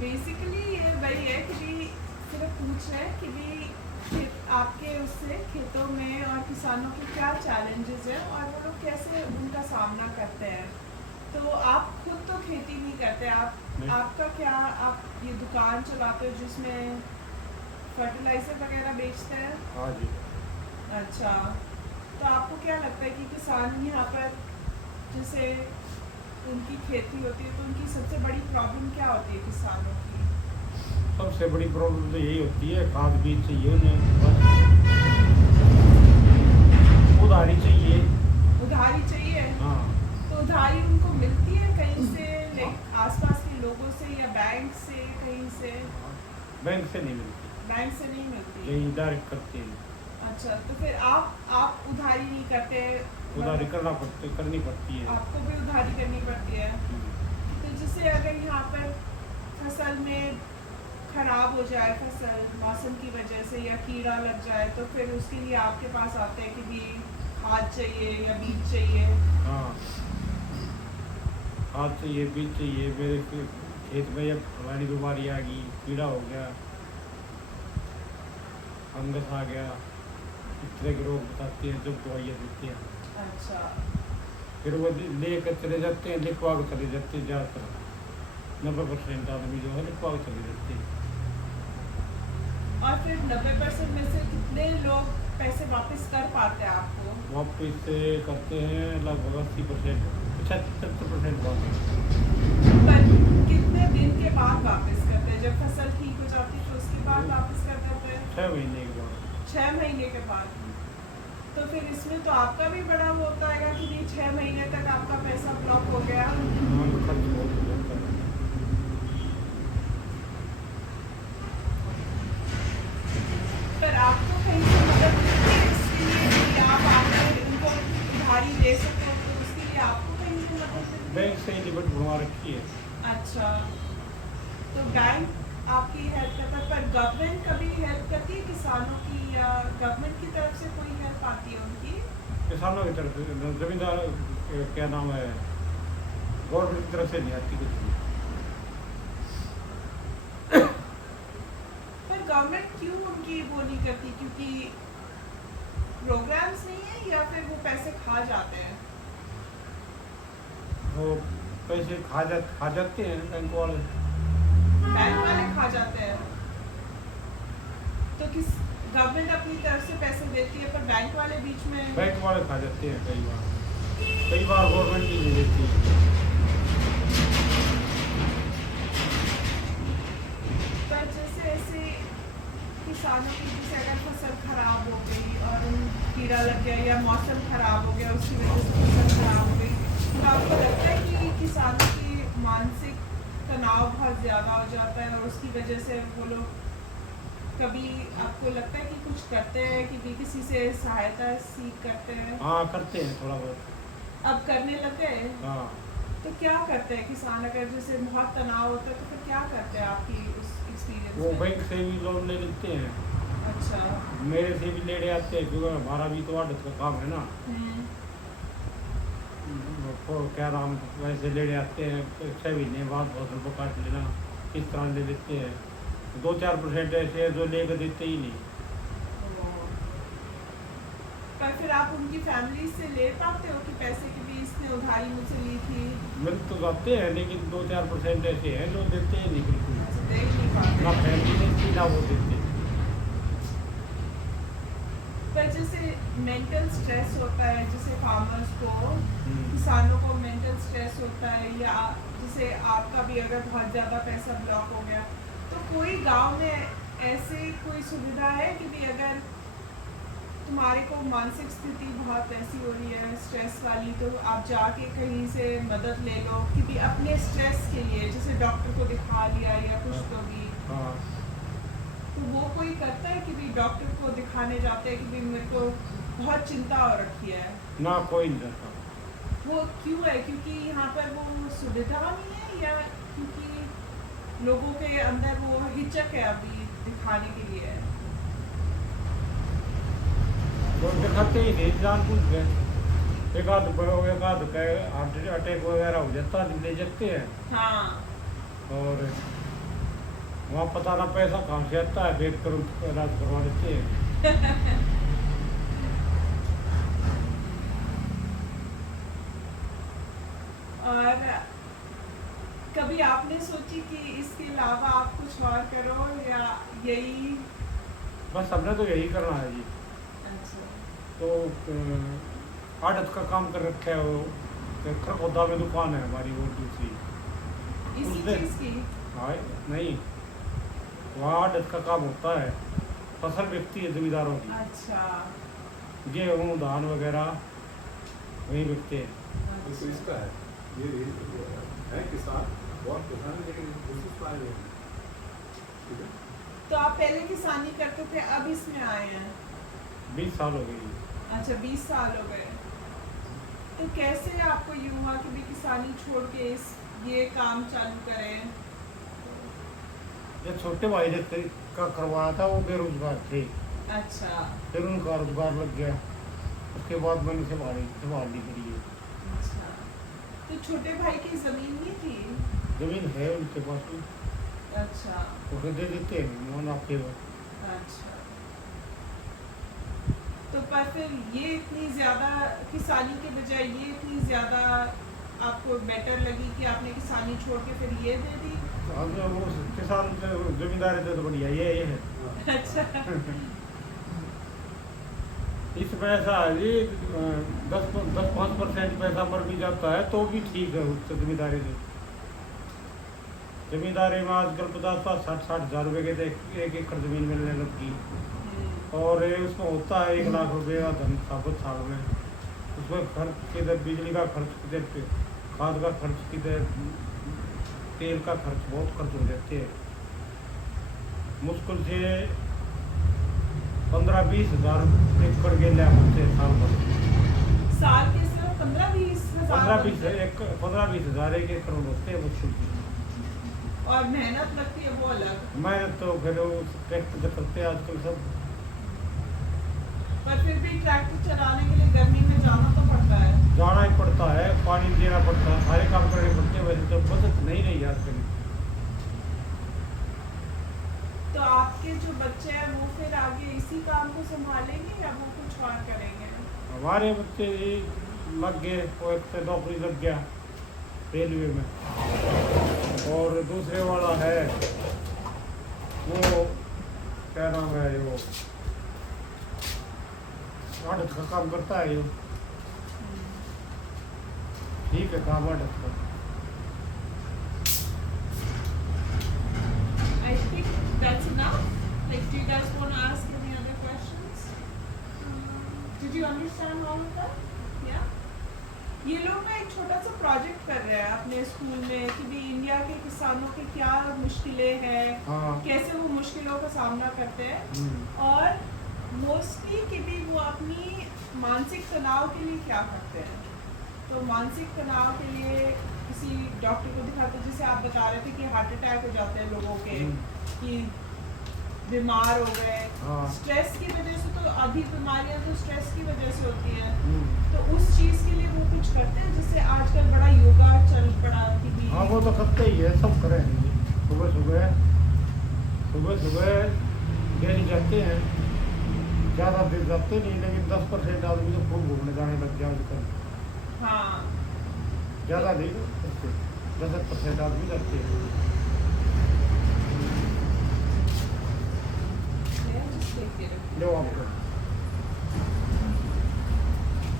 Basically ये वही है कि भी सिर्फ पूछ रहे हैं कि भी आपके उससे खेतों में और किसानों के क्या चैलेंजेस हैं और वो लोग कैसे उनका सामना करते हैं। तो आप खुद तो खेती नहीं करते, आपका क्या, आप ये दुकान चलाते हो जिसमें फर्टिलाइजर वगैरह बेचते हैं? हाँ जी। अच्छा, तो आपको क्या लगता है कि किसान यहाँ पर जैसे उनकी खेती होती है तो उनकी सबसे बड़ी प्रॉब्लम क्या होती है किसानों की? सबसे बड़ी प्रॉब्लम तो यही होती है, खाद बीज चाहिए उन्हें, बस उधारी चाहिए। उधारी चाहिए? हाँ। तो उधारी उनको मिलती है कहीं से, हाँ। आसपास के लोगों से या बैंक से कहीं से? बैंक से नहीं मिलती। बैंक से नहीं मिलती? यही डायरेक्ट करते हैं। अच्छा, तो फिर आप उधारी नहीं करते? उधारी करनी पड़ती है। आपको भी उधारी करनी पड़ती है। तो जैसे अगर यहाँ पर फसल में खराब हो जाए, फसल मौसम की वजह से या कीड़ा लग जाए, तो फिर उसके लिए आपके पास आते हैं कि भी खाद चाहिए या बीज चाहिए? हाँ, खाद चाहिए, बीज चाहिए। मेरे खेत में जब हमारी बीमारी आ गई, कीड़ा हो गया, फंगस आ गया, इस तरह के रोग बताते हैं, जब दवाइयाँ देते हैं। अच्छा, फिर वो लेकर चले जाते हैं, लिखवा के चले जाते हैं। ज़्यादातर 90% आदमी जो है लिखवा के चले जाते हैं। और फिर 90% में से कितने लोग पैसे वापस कर पाते हैं आपको? वापस से करते हैं लगभग 80%, 75% वापस। पर कितने दिन के बाद वापस करते हैं? जब फसल ठीक हो जाती है तो उसके बाद वापस कर देते हैं? 6 महीने के बाद। 6 महीने के बाद? तो फिर इसमें तो आपका भी बड़ा वो होता है कि नहीं, 6 महीने तक आपका पैसा ब्लॉक हो गया। हाँ, खर्च बहुत हो जाता है। पर आपको कहीं से मदद मिलती है इसके लिए कि आप आगे उनको उधारी दे सको, तो उसके लिए आपको कहीं से मदद मिलती है? बैंक से ही लिमिट बनवा रखी है। अच्छा, तो बैंक आपकी हेल्प करता है, पर गवर्नमेंट कभी हेल्प करती है किसानों की, या गवर्नमेंट की तरफ से कोई हेल्प आती है उनकी? किसानों की तरफ से, जमींदार क्या नाम है, गवर्नमेंट की तरफ से नहीं आती कुछ भी। पर गवर्नमेंट क्यों उनकी वो नहीं करती? क्योंकि प्रोग्राम्स नहीं है या फिर वो पैसे खा जाते हैं? वो पैसे खा जाते हैं बैंक वाले। बैंक वाले खा जाते हैं? तो किस गवर्नमेंट अपनी तरफ से पैसे देती है पर बैंक वाले बीच में? बैंक वाले खा जाते हैं कई बार गवर्नमेंट ही नहीं देती है। पर जैसे ऐसे किसानों की जैसे अगर फसल खराब हो गई और कीड़ा लग गया या मौसम खराब हो गया, उसकी वजह से फसल खराब हो गई, तो आपको लगता है कि किसानों की मानसिक तनाव बहुत ज़्यादा हो जाता है और उसकी वजह से वो लोग कभी, आपको लगता है कि कुछ करते हैं कि भी किसी से सहायता सीख करते हैं? हाँ, करते हैं थोड़ा बहुत। अब करने लगे? हाँ, तो क्या करते हैं किसान अगर जैसे बहुत तनाव होता है, तो फिर क्या करते हैं आपकी उस एक्सपीरियंस वो में? बैंक से भी लोन ले लेते हैं, अच्छा। मेरे से भी लेने आते हैं, क्योंकि हमारा भी तो आड़त का काम है ना। वो क्या नाम, वैसे लेने आते हैं, 6 महीने बाद फसल को काट लेना, इस तरह ले लेते हैं। 2-4% ऐसे हैं जो लेकर देते ही नहीं। पर फिर आप उनकी फैमिली से ले पाते हो कि पैसे की भी इसने उधारी मुझसे ली थी? मिल तो जाते हैं, लेकिन 2-4% ऐसे हैं जो देते ही नहीं बिल्कुल। ऐसे देख नहीं पाते? ना फैमिली देती ना वो देते। पर जैसे मेंटल स्ट्रेस होता है, जैसे फार्मर्स को, किसानों को मेंटल स्ट्रेस होता है, या जैसे आपका भी अगर बहुत ज़्यादा पैसा ब्लॉक हो गया, तो कोई गांव में ऐसे कोई सुविधा है कि भी अगर तुम्हारे को मानसिक स्थिति बहुत ऐसी हो रही है स्ट्रेस वाली, तो आप जाके कहीं से मदद ले लो कि भी अपने स्ट्रेस के लिए, जैसे डॉक्टर को दिखा लिया या कुछ तो भी? हाँ, तो वो कोई करता है कि भी डॉक्टर को दिखाने जाते हैं कि भी मेरे को बहुत चिंता हो रखी है? ना कोई नहीं रहता। वो क्यों है? क्योंकि यहाँ पर वो सुविधा नहीं है, या क्योंकि लोगों के अंदर वो हिचक है अभी दिखाने के लिए? वो दिखाते ही नहीं जानबूझ के। एक आध हार्ट अटैक वगैरह हो जाता है, ले जाते हैं। हाँ। और वहाँ पता ना पैसा कहाँ से आता है, बेच कर उनको इलाज करवा देते हैं। और कभी आपने सोची कि इसके अलावा आप कुछ और करो या यही? बस हमने तो यही करना है जी। अच्छा। तो आड़त का काम कर रखा है वो, खरगोदा में दुकान है हमारी वो दूसरी। इसी उसमें- चीज की? हाँ नहीं, वहाँ आड़त का काम होता है, फसल बिकती है जमींदारों की, अच्छा। गेहूँ धान वगैरह वही बिकते हैं। तो इसका है ये है किसान, बहुत किसान है लेकिन बिजनेस में आए हुए हैं। ठीक है। तो आप पहले किसानी करते थे, अब इसमें आए हैं? 20 साल हो गई। अच्छा, 20 साल हो गए। तो कैसे आपको ये हुआ कि भी किसानी छोड़ के ये काम चालू करें? जो छोटे भाई ने का करवाया था वो बेरोजगार थे, अच्छा। फिर उनका रोजगार लग गया, उसके बाद मैंने संभाल ली करी है। अच्छा, तो छोटे भाई की जमीन नहीं थी? जमीन है उनके पास भी, अच्छा। उसे दे देते हैं मुनाफे में। अच्छा, तो पर फिर ये इतनी ज़्यादा किसानी के बजाय ये इतनी ज़्यादा आपको बेटर लगी कि आपने किसानी छोड़ के फिर ये दे दी? अब वो किसान जमींदारी से तो बढ़िया ये है। अच्छा। इसमें ऐसा है जी, 10-5% पैसा मर भी जाता है तो भी ठीक है उससे जमींदारी से। जमींदारी में आजकल 50-60 हज़ार रुपये के एक एकड़ जमीन मिलने लगी, और उसमें होता है 1 लाख रुपये का धन साबुत साल में। उसमें खर्च किधर बिजली का खर्च, किधर खाद का खर्च, किधर तेल का खर्च, बहुत खर्च हो जाते हैं। मुश्किल से 15-20 हज़ार एकड़ के लिए होते हैं साल भर। साल के सिर्फ 15-20 हज़ार? 15-20 हज़ार एक एकड़ में होते हैं मुश्किल से। और मेहनत लगती है वो अलग। मेहनत तो फिर ट्रैक्टर से करते हैं आजकल सब। पर फिर भी ट्रैक्टर चलाने के लिए गर्मी में जाना तो पड़ता है। जाना ही पड़ता है, पानी देना पड़ता है, सारे काम करने पड़ते हैं। वैसे तो बचत नहीं रही आजकल। तो आपके जो बच्चे हैं वो फिर आगे इसी काम को संभालेंगे या वो कुछ और करेंगे? हमारे बच्चे ही लग गए, वो एक से नौकरी लग गया रेलवे में, और दूसरे वाला है वो क्या नाम है, वो आड़त का काम करता है। ये ठीक है काम आड़त का। I think that's enough. Like, do you guys want to ask any other questions? Did you understand all of that? Yeah. ये लोग ना एक छोटा सा प्रोजेक्ट कर रहे हैं अपने स्कूल में कि भी इंडिया के किसानों की क्या मुश्किलें हैं, हाँ। कैसे वो मुश्किलों का सामना करते हैं, हम्म। और मोस्टली कि भी वो अपनी मानसिक तनाव के लिए क्या करते हैं। तो मानसिक तनाव के लिए किसी डॉक्टर को दिखाते, जैसे आप बता रहे थे कि हार्ट अटैक हो जाते हैं लोगों के, कि बीमार हो गए, हाँ। स्ट्रेस की वजह से। तो अधिक बीमारियां तो स्ट्रेस की वजह से होती है। हम्म। तो उस चीज़ के लिए वो कुछ करते हैं, जैसे आजकल बड़ा योगा चल पड़ा कि भी। हाँ वो तो करते ही है, सब करें। सुबह सुबह डेली जाते हैं, ज़्यादा देर जाते नहीं, लेकिन 10% आदमी तो खूब घूमने जाने लग गया आजकल। हाँ। ज़्यादा नहीं करते, 10% आदमी जाते हैं। Yeah, just take it. लो आपको